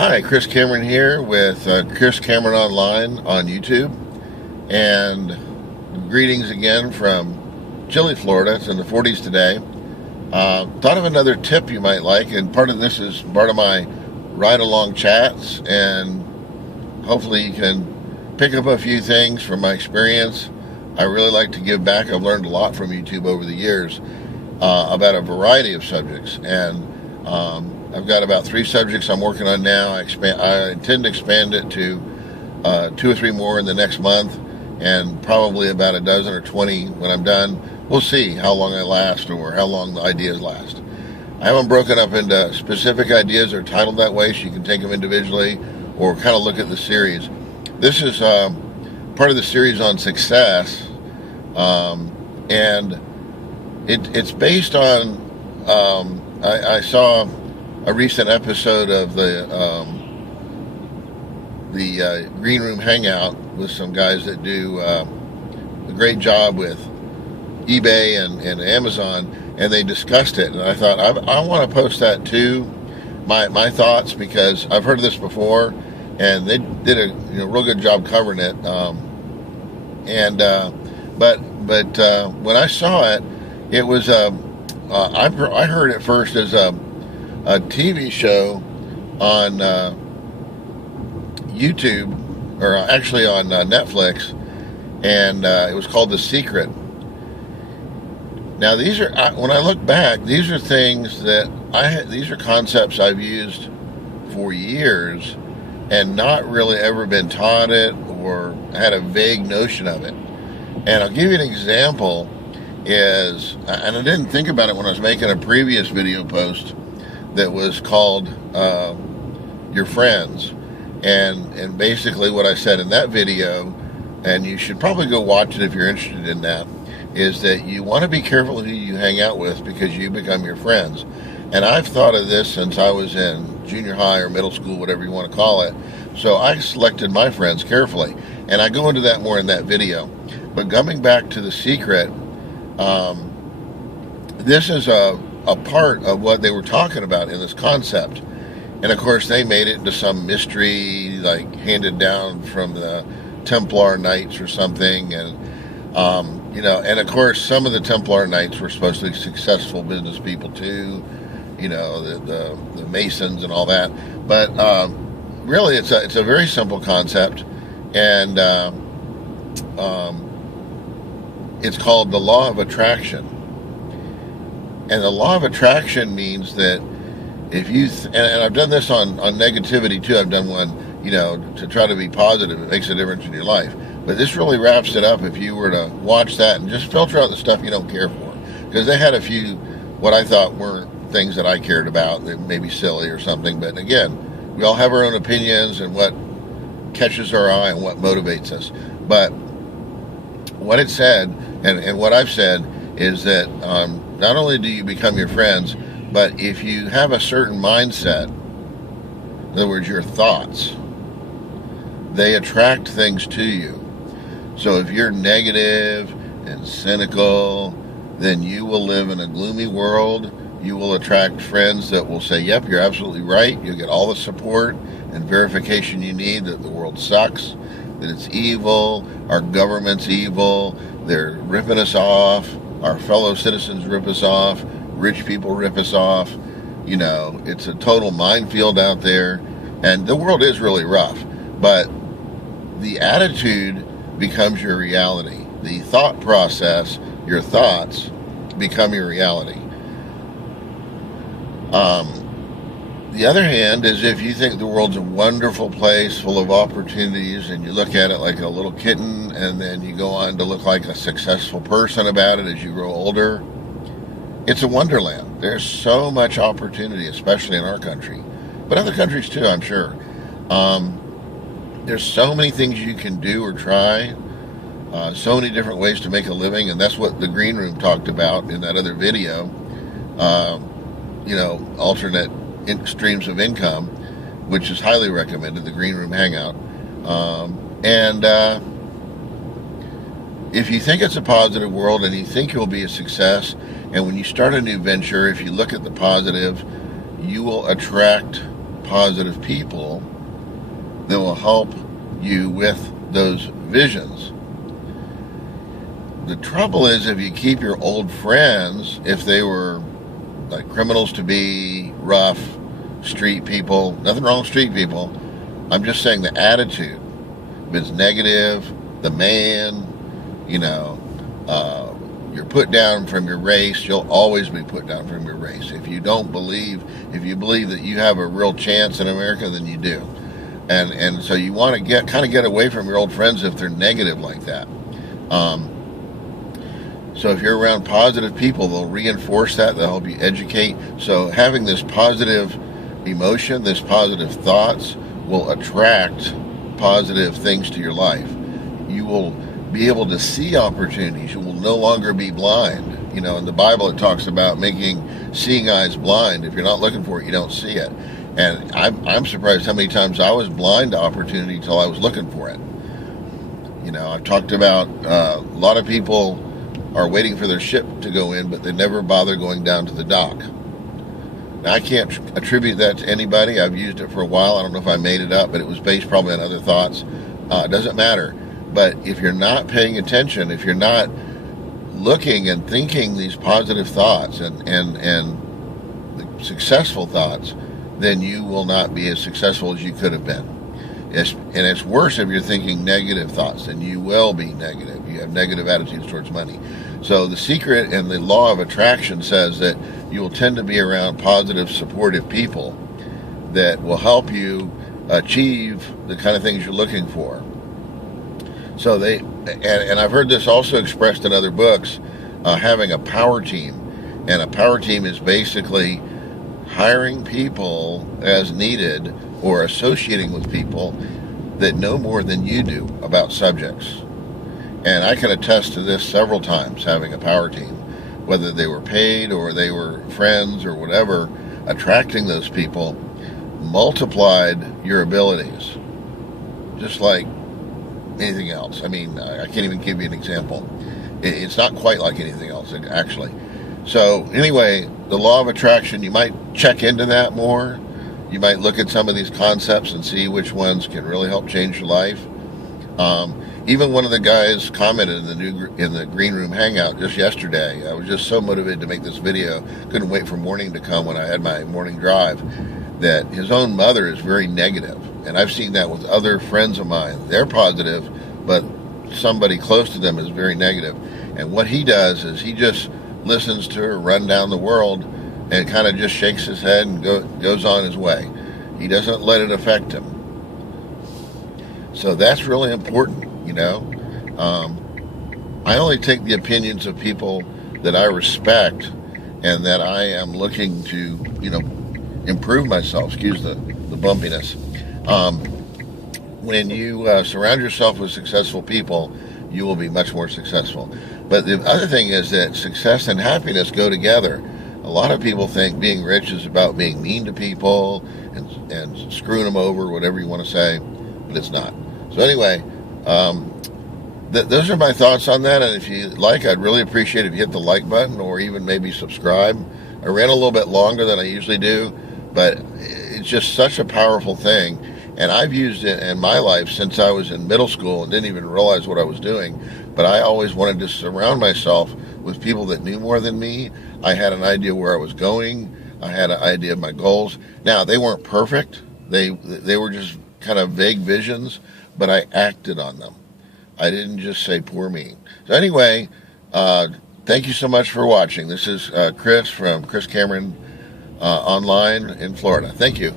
Hi, Chris Cameron here with Chris Cameron Online on YouTube. And greetings again from chilly Florida. It's in the 40s today. Thought of another tip you might like, and part of this is part of my ride-along chats, and hopefully you can pick up a few things from my experience. I really like to give back. I've learned a lot from YouTube over the years about a variety of subjects, and I've got about 3 subjects I'm working on now. I intend to expand it to 2 or 3 more in the next month, and probably about a dozen or 20 when I'm done. We'll see how long I last or how long the ideas last. I have them broken up into specific ideas or titled that way, so you can take them individually or kind of look at the series. This is part of the series on success, and it's based on, I saw a recent episode of the Green Room Hangout with some guys that do a great job with eBay and Amazon, and they discussed it, and I thought I want to post that too, my thoughts, because I've heard of this before, and they did a real good job covering it. But when I saw it, it was I heard it first as a TV show on YouTube, or actually on Netflix, and it was called The Secret. Now these are, when I look back, these are things that these are concepts I've used for years and not really ever been taught it or had a vague notion of it. And I'll give you an example is, and I didn't think about it when I was making a previous video post that was called Your Friends, and basically what I said in that video, and you should probably go watch it if you're interested in that, is that you want to be careful who you hang out with, because you become your friends. And I've thought of this since I was in junior high or middle school, whatever you want to call it. So I selected my friends carefully, and I go into that more in that video. But coming back to The Secret, this is a part of what they were talking about in this concept. And of course they made it into some mystery, like handed down from the Templar Knights or something, and and of course some of the Templar Knights were supposed to be successful business people too, the Masons and all that. But really it's a very simple concept, and it's called the Law of Attraction. And the Law of Attraction means that if you, and I've done this on negativity too, I've done one, to try to be positive. It makes a difference in your life. But this really wraps it up if you were to watch that and just filter out the stuff you don't care for. Because they had a few, what I thought weren't things that I cared about that may be silly or something. But again, we all have our own opinions and what catches our eye and what motivates us. But what it said, and what I've said, is that not only do you become your friends, but if you have a certain mindset, in other words, your thoughts, they attract things to you. So if you're negative and cynical, then you will live in a gloomy world. You will attract friends that will say, yep, you're absolutely right. You'll get all the support and verification you need that the world sucks, that it's evil, our government's evil, they're ripping us off, our fellow citizens rip us off, rich people rip us off. It's a total minefield out there, and the world is really rough. But the attitude becomes your reality. The thought process, your thoughts, become your reality. The other hand is if you think the world's a wonderful place full of opportunities, and you look at it like a little kitten, and then you go on to look like a successful person about it as you grow older, it's a wonderland. There's so much opportunity, especially in our country, but other countries too, I'm sure. There's so many things you can do or try, so many different ways to make a living, and that's what the Green Room talked about in that other video. Alternate streams of income, which is highly recommended, the Green Room Hangout. If you think it's a positive world and you think you'll be a success, and when you start a new venture, if you look at the positive, you will attract positive people that will help you with those visions. The trouble is, if you keep your old friends, if they were like criminals to be, rough, street people, nothing wrong with street people, I'm just saying the attitude, if it's negative, the man, you're put down from your race, you'll always be put down from your race. If you believe that you have a real chance in America, then you do. And so you want to get away from your old friends if they're negative like that. So if you're around positive people, they'll reinforce that, they'll help you educate. So having this positive emotion, this positive thoughts will attract positive things to your life. You will be able to see opportunities. You will no longer be blind. In the Bible it talks about making seeing eyes blind. If you're not looking for it, you don't see it. And I'm surprised how many times I was blind to opportunity until I was looking for it. I've talked about a lot of people are waiting for their ship to go in, but they never bother going down to the dock. Now, I can't attribute that to anybody. I've used it for a while. I don't know if I made it up, but it was based probably on other thoughts. It doesn't matter. But if you're not paying attention, if you're not looking and thinking these positive thoughts and successful thoughts, then you will not be as successful as you could have been. And it's worse if you're thinking negative thoughts, then you will be negative. You have negative attitudes towards money. So the secret and the law of attraction says that you will tend to be around positive, supportive people that will help you achieve the kind of things you're looking for. So and I've heard this also expressed in other books, having a power team. And a power team is basically hiring people as needed or associating with people that know more than you do about subjects. And I can attest to this several times, having a power team, whether they were paid or they were friends or whatever. Attracting those people multiplied your abilities, just like anything else. I mean, I can't even give you an example. It's not quite like anything else, actually. So anyway, the law of attraction, you might check into that more. You might look at some of these concepts and see which ones can really help change your life. Even one of the guys commented in the Green Room Hangout just yesterday. I was just so motivated to make this video. Couldn't wait for morning to come when I had my morning drive. That his own mother is very negative. And I've seen that with other friends of mine. They're positive, but somebody close to them is very negative. And what he does is he just listens to her run down the world and kind of just shakes his head and goes on his way. He doesn't let it affect him. So that's really important, I only take the opinions of people that I respect and that I am looking to, improve myself. Excuse the bumpiness. When you surround yourself with successful people, you will be much more successful. But the other thing is that success and happiness go together. A lot of people think being rich is about being mean to people and screwing them over, whatever you want to say, but it's not. So anyway, those are my thoughts on that, and if you like, I'd really appreciate it if you hit the like button or even maybe subscribe. I ran a little bit longer than I usually do, but it's just such a powerful thing, and I've used it in my life since I was in middle school and didn't even realize what I was doing, but I always wanted to surround myself with people that knew more than me. I had an idea where I was going. I had an idea of my goals. Now, they weren't perfect. They were just kind of vague visions, but I acted on them. I didn't just say, poor me. So anyway, thank you so much for watching. This is Chris from Chris Cameron Online in Florida. Thank you.